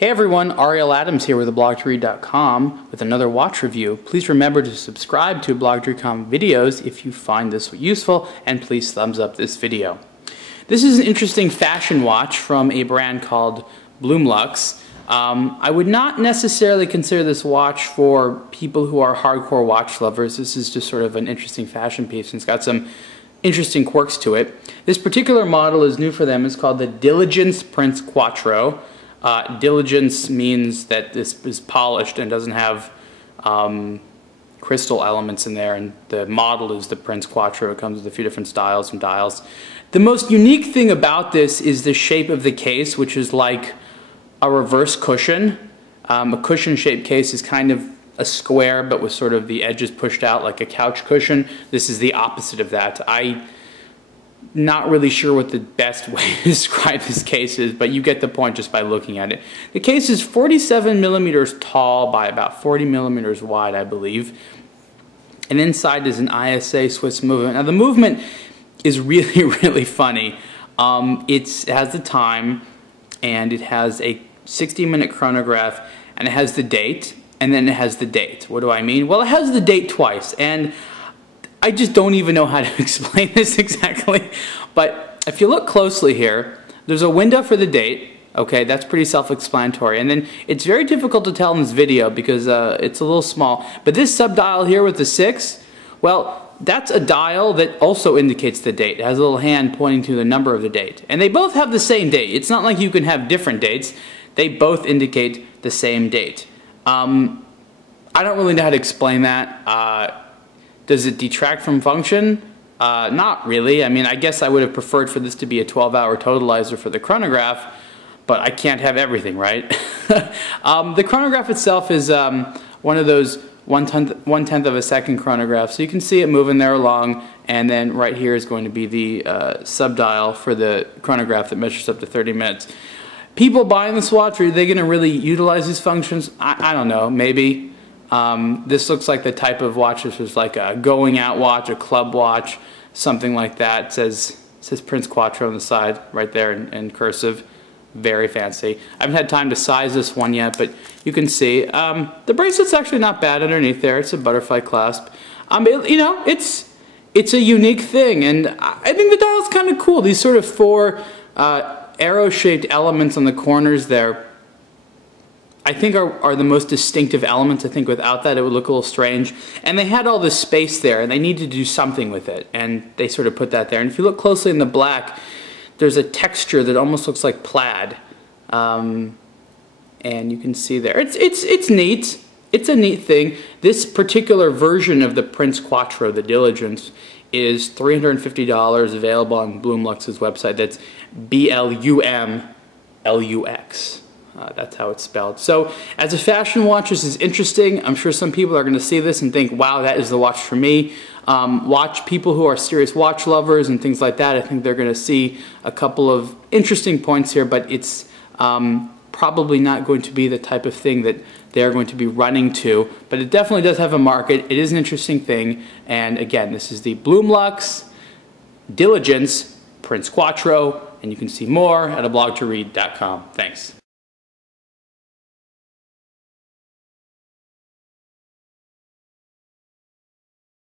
Hey everyone, Ariel Adams here with blog2read.com with another watch review. Please remember to subscribe to blog2read.com videos if you find this useful, and please thumbs up this video. This is an interesting fashion watch from a brand called BlumLux. I would not necessarily consider this watch for people who are hardcore watch lovers. This is just sort of an interesting fashion piece, and it's got some interesting quirks to it. This particular model is new for them. It's called the Diligence Prince Quattro. Diligence means that this is polished and doesn't have crystal elements in there, and the model is the Prince Quattro. It comes with a few different styles and dials. The most unique thing about this is the shape of the case, which is like a reverse cushion. A cushion-shaped case is kind of a square, but with sort of the edges pushed out like a couch cushion. This is the opposite of that. I'm not really sure what the best way to describe this case is, but you get the point just by looking at it. The case is 47 millimeters tall by about 40 millimeters wide, I believe. And inside is an ISA Swiss movement. Now the movement is really, really funny. It has the time, and it has a 60-minute chronograph, and it has the date, and then it has the date. What do I mean? Well, it has the date twice, and I just don't even know how to explain this exactly, but if you look closely here, there's a window for the date. Okay, that's pretty self-explanatory, and then it's very difficult to tell in this video because it's a little small, but this sub-dial here with the 6, well, that's a dial that also indicates the date. It has a little hand pointing to the number of the date, and they both have the same date. It's not like you can have different dates. They both indicate the same date. I don't really know how to explain that. Does it detract from function? Not really. I mean, I guess I would have preferred for this to be a 12-hour totalizer for the chronograph, but I can't have everything, right? The chronograph itself is one of those one-tenth of a second chronographs. So you can see it moving there along, and then right here is going to be the sub-dial for the chronograph that measures up to 30 minutes. People buying this watch, are they going to really utilize these functions? I don't know, maybe. This looks like the type of watch. This was like a going out watch, a club watch, something like that. It says Prince Quattro on the side right there in cursive. Very fancy. I haven't had time to size this one yet, but you can see the bracelet's actually not bad underneath there. It's a butterfly clasp. You know, it's a unique thing, and I think the dial's kind of cool. These sort of 4 arrow-shaped elements on the corners there, I think are the most distinctive elements. I think without that it would look a little strange. And they had all this space there, and they needed to do something with it, and they sort of put that there. And if you look closely in the black, there's a texture that almost looks like plaid. And you can see there. It's neat. It's a neat thing. This particular version of the Prince Quattro, the Diligence, is $350 available on BlumLux's website. That's BLUMLUX. That's how it's spelled. So as a fashion watch, this is interesting. I'm sure some people are going to see this and think, wow, that is the watch for me. Watch people who are serious watch lovers and things like that. I think they're going to see a couple of interesting points here, but it's probably not going to be the type of thing that they're going to be running to. But it definitely does have a market. It is an interesting thing. And again, this is the BlumLux Diligence Prince Quattro, and you can see more at blog2read.com. Thanks.